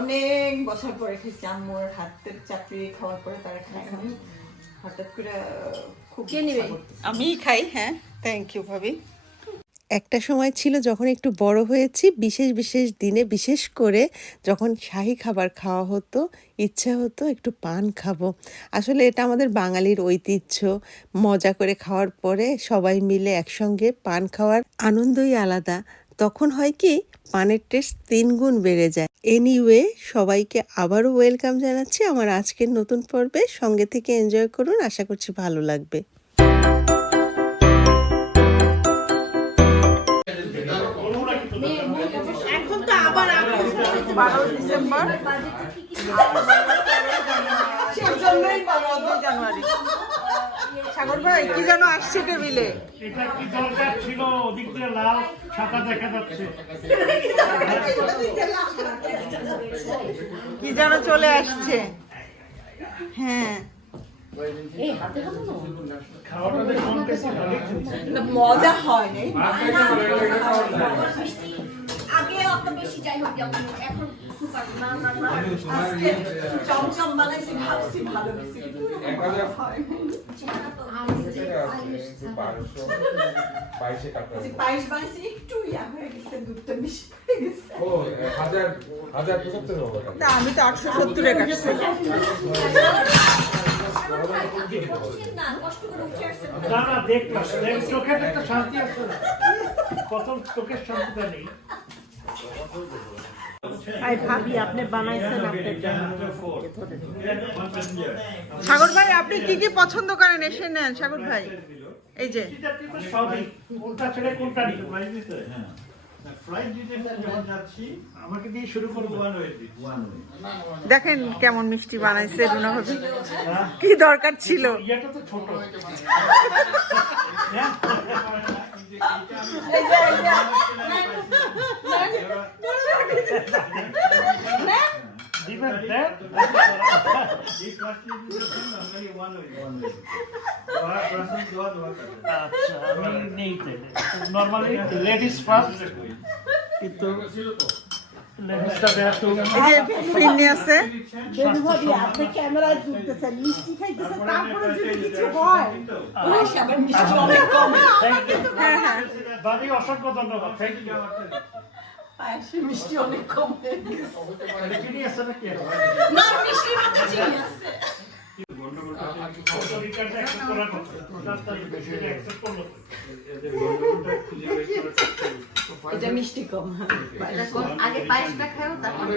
অনেক বছর পরে খেয়েছি, আম্মুর হাতের চাকরি খাওয়ার পরে তারা খায় না, হঠাৎ করে খুব আমি খাই। হ্যাঁ, থ্যাংক ইউ ভাবি। একটা সময় ছিল যখন একটু বড় হয়েছি, বিশেষ বিশেষ দিনে, বিশেষ করে যখন শাহী খাবার খাওয়া হতো, ইচ্ছা হতো একটু পান খাবো। আসলে এটা আমাদের বাঙালির ঐতিহ্য। মজা করে খাওয়ার পরে সবাই মিলে একসঙ্গে পান খাওয়ার আনন্দই আলাদা। তখন হয় কি, পানের টেস্ট 3 গুণ বেড়ে যায়। এনিওয়ে, সবাইকে আবারও ওয়েলকাম জানাচ্ছি আমার আজকের নতুন পর্বে। সঙ্গে থেকে এনজয় করুন, আশা করছি ভালো লাগবে। এখন তো আবার 12 ডিসেম্বর, জানুয়ারি। সাগর ভাই কি যেন আসছে টেবিলে, এটা কি দরকার ছিল? ওদিক দিয়ে লাল সাদা দেখা যাচ্ছে, কি যেন চলে আসছে। হ্যাঁ, মজা হয় নাই, আগে অত বেশি যাই হোক এখন সুপার আজকে চমচম বানাইছি, ভাবছি ভালো হয়েছে, পায়েস বানাইছি একটু ইয়া হয়ে গেছে, দুধটা বেশি হয়ে গেছে। না, আমি তো 870 কাটছি। না না দেখলাম, চোখের একটা শান্তি আছে, কত চোখের শান্তিটা নেই। ভাবি আপনি বানাইছেন আপনার জন্য। সাগর ভাই আপনি কি কি পছন্দ করেন, এসে নেন সাগর ভাই। এই যে সবই কোনটা ছেড়ে কোনটা নিই, আমাকে দিয়ে শুরু করবো। দেখেন কেমন মিষ্টি বানাইছে রুনা ভাবি, কি দরকার ছিল। ইয়েটা তো ছোট, নর্মালি লেডিস ফার্স্ট, কিন্তু লেডিসটা দেওয়া তো ফিরনি আছে। আপনি ক্যামেরায় ঢুকতেছেন, মিষ্টি খাইতেছেন, তারপরে যদি কিছু হয় হ্যাঁ হ্যাঁ, ভাবি অসংখ্য ধন্যবাদ, থ্যাংক ইউ। মিষ্টি অনেক কম হয়ে গেছে। চিনি আছে নাকি? না মিষ্টি মতো চিনি আছে এটা মিষ্টি কম। আগে পায়েসটা খাও তারপরে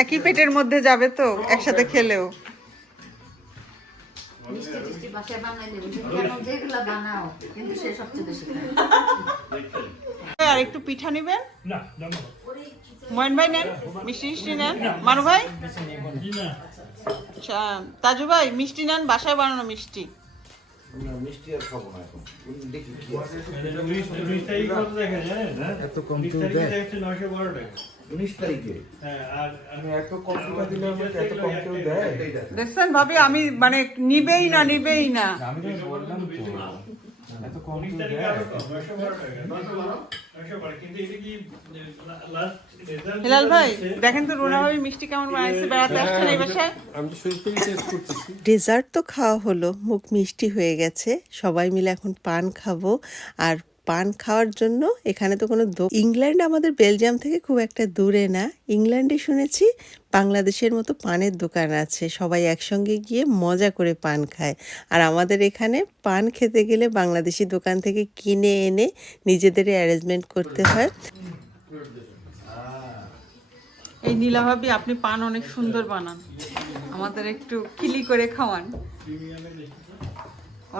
একই পেটের মধ্যে যাবে তো একসাথে খেলেও। মিষ্টি টিষ্টি বাসায় বানাই দেবে, কেন যেগুলো বানাও কিন্তু সে সবচেয়ে বেশি খায়। আর একটু পিঠা নেবেন? না ধন্যবাদ। ময়ন ভাই নেন, মিষ্টি মিষ্টি নেন। মানু ভাই, আচ্ছা তাজু ভাই মিষ্টি নেন, বাসায় বানানো মিষ্টি। মিষ্টি আর খাবো না এখন, দেখি কি আছে। 19 তারিখ কত দেখে জানেন? এত কম 20 তো তারিখে দেয়। দেখছে 912 টাকা। 19 তারিখে হ্যাঁ, আর আমি এত কম টাকা দিলে আমাকে এত কম কেউ দেয়? দেখছেন ভাবি, আমি মানে নিবেই না নিবেই না। আমি তো বললাম তো এত কম 19 কেউ তারিখে দেয়? আরো কম, 912 টাকা। 912, কিন্তু এটা কি লাস্ট রেজাল্ট? হেলাল ভাই দেখেন তো রুনা ভাবি মিষ্টি কেমন বানাইছে, বেড়াতে আসছেন এই বাসায়। আমি তো শুরু থেকেই টেস্ট করতেছি। ডেজার্ট তো খাওয়া হলো, মুখ মিষ্টি হয়ে গেছে, সবাই মিলে এখন পান খাবো। আর পান খাওয়ার জন্য এখানে তো কোনো ইংল্যান্ড আমাদের বেলজিয়াম থেকে খুব একটা দূরে না। ইংল্যান্ডে শুনেছি বাংলাদেশের মতো পানের দোকান আছে, সবাই একসঙ্গে গিয়ে মজা করে পান খায়। আর আমাদের এখানে পান খেতে গেলে বাংলাদেশি দোকান থেকে কিনে এনে নিজেদের অ্যারেঞ্জমেন্ট করতে হয়। এই নীলা ভাবি আপনি পান অনেক সুন্দর বানান, আমাদের একটু খিলি করে খাওয়ান।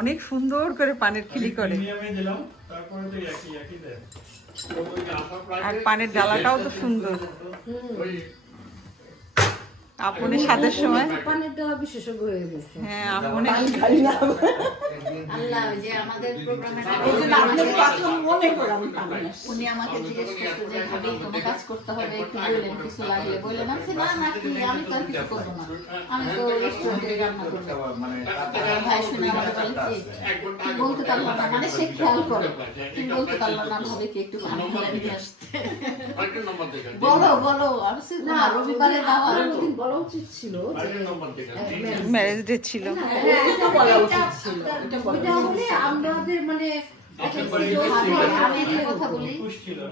অনেক সুন্দর করে পানের খিলি করে, প্রিমিয়ামে দিলাম, তারপরে তো একই দেয়। আর পানের ডালাটাও তো সুন্দর। আপনি স্বাদের সময় পানের দেওয়া বিশেষজ্ঞ হয়ে গেছে। হ্যাঁ আপনি আল্লাহ ওই যে আমাদের প্রোগ্রামে উনি আমাকে জিজ্ঞেস করতো যে ভাবি তোমার কাজ করতে হবে, একটু বললেন কিছু লাগলে বললেন। আমি না না কি আমি তো আর কিছু করবো না, আমি তো রেস্টুরেন্টে রান্না করবো। ভাই শুনে আমাকে বলে কি বলতে পারলাম না, মানে সে খেয়াল করে কি বলতে পারলাম না, ভাবে কি একটু পানি ফেলে নিয়ে আসতে। বলো বলো আমি না রবিবারে যাওয়া কোনদিন বলা উচিত ছিল যে ম্যারেজ ডে ছিল। এটা বলা উচিত ছিল। এটা হলে আমাদের মানে আমি একটা কথা বলি,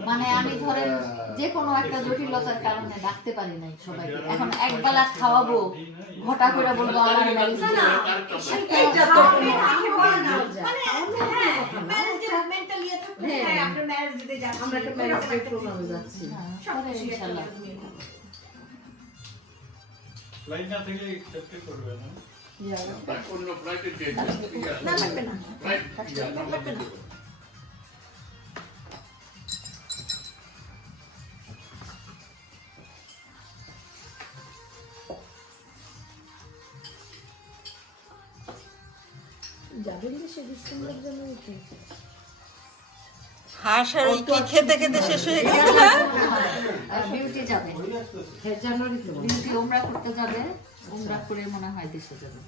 মানে আমি ধরেন যে কোনো একটা জটিলতার কারণে ডাকতে পারি নাই সবাইকে, এখন একবেলা খাওয়াবো ঘটা করে বলবো আমার marriage day। এটা তো আমরা একটা ম্যারেজ ডে প্রোগ্রামে যাচ্ছি। ইনশাআল্লাহ লাইন না থেকে সেফটি করবে না। যাবেন যে সে ডিসেম্বর জানুয়ারিতে হাঁস আর ওই কি খেতে খেতে শেষ হয়ে গেছে না? বিউটি যাবে, হ্যাঁ জানুয়ারিতে বিউটি ওমরা করতে যাবে, ওমরা করে মনে হয় দেশে যাবে।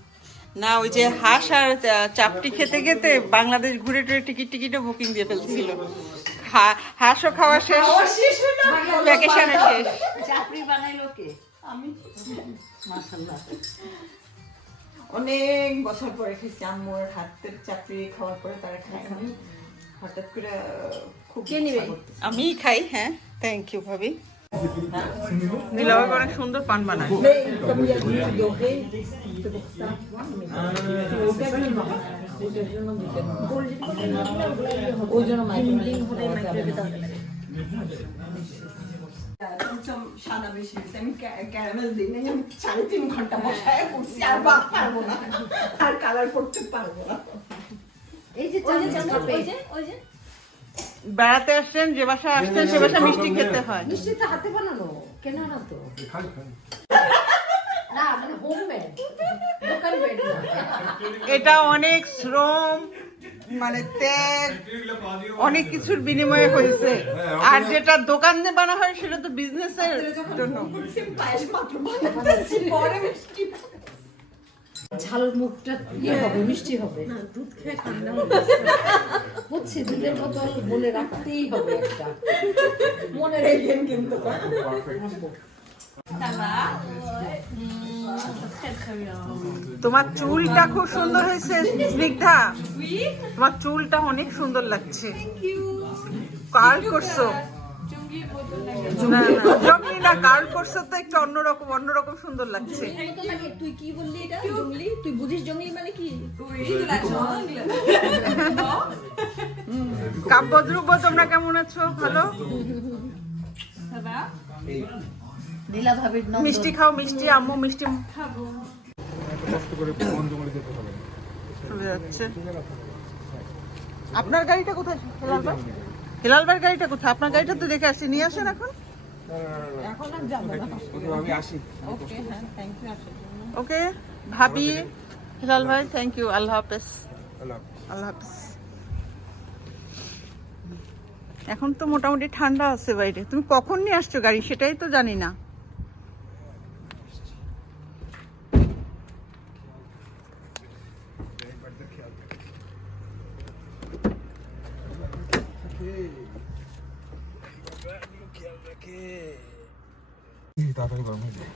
না, ওই যে হাঁস আর চাপটি খেতে খেতে বাংলাদেশ ঘুরে টুরে টিকিটও বুকিং দিয়ে ফেলছিল। হাঁসও খাওয়া শেষ, ভ্যাকেশনে শেষ। চাকরি বানাইলো কে? আমি। মাশাআল্লাহ। অনেক বছর পরে খেয়েছি আম্মুর হাতের চাকরি খাওয়ার পরে তারা খায়নি। হঠাৎ করে খুব ইচ্ছা করতেছে। আমিই খাই। হ্যাঁ, থ্যাংক ইউ ভাবি। নীলাভাবে অনেক সুন্দর পান বানায়। comme il y a du doré, c'est pour ça. Chamcham সাদা বেশি হয়েছে, আমি ক্যারামেল দিই না, আমি 3.5 ঘন্টা বসায় করছি, আর বাদ পারবো না, আর কালার করতে পারবো না। এই যে বেড়াতে আসছেন, যে বাসা আসছেন সে বাসা মিষ্টি খেতে হয়। মিষ্টি তো হাতে বানানো, কেন না তো না, মানে হোমমেড, দোকান মেড না। এটা অনেক শ্রম, মানে তেল, অনেক কিছুর বিনিময়ে হয়েছে। আর যেটা দোকানে বানা হয় সেটা তো বিজনেসের জন্য। পায়েস মাত্র বানাতেছি, পরে মিষ্টি ঝাল মুখটা হবে, মিষ্টি হবে। না, দুধ খেয়ে ঠান্ডা বুঝছি, দুধের বোতল বলে রাখতেই হবে একটা, মনে রেখেন কিন্তু। তোমার চুলটা খুব সুন্দর হয়েছে স্নিগ্ধা, তোমার চুলটা অনেক সুন্দর লাগছে। কার্ল করছো? না, জঙ্গলি না, কার্ল করছো তো একটু অন্যরকম সুন্দর লাগছে। তুই কি বললি এটা জঙ্গলি? তুই বুঝিস জঙ্গলি মানে কি? কাব্যদ্রব্য, তোমরা কেমন আছো? ভালো? নীলা ভাবির মিষ্টি খাও, মিষ্টি আম্মু মিষ্টি খাবো। চলে যাচ্ছে। আপনার গাড়িটা কোথায়? হেলাল ভাইয়ের গাড়িটা কোথায়? আপনার গাড়িটা তো দেখে আসছি, নিয়ে আসেন এখন। ওকে ভাবি, হেলাল ভাই, থ্যাংক ইউ। আল্লাহ হাফেজ। আল্লাহ হাফেজ। এখন তো মোটামুটি ঠান্ডা আছে বাইরে। তুমি কখন নিয়ে আসছো গাড়ি সেটাই তো জানি না। তাড়াতাড়ি গরম হয়ে যায়।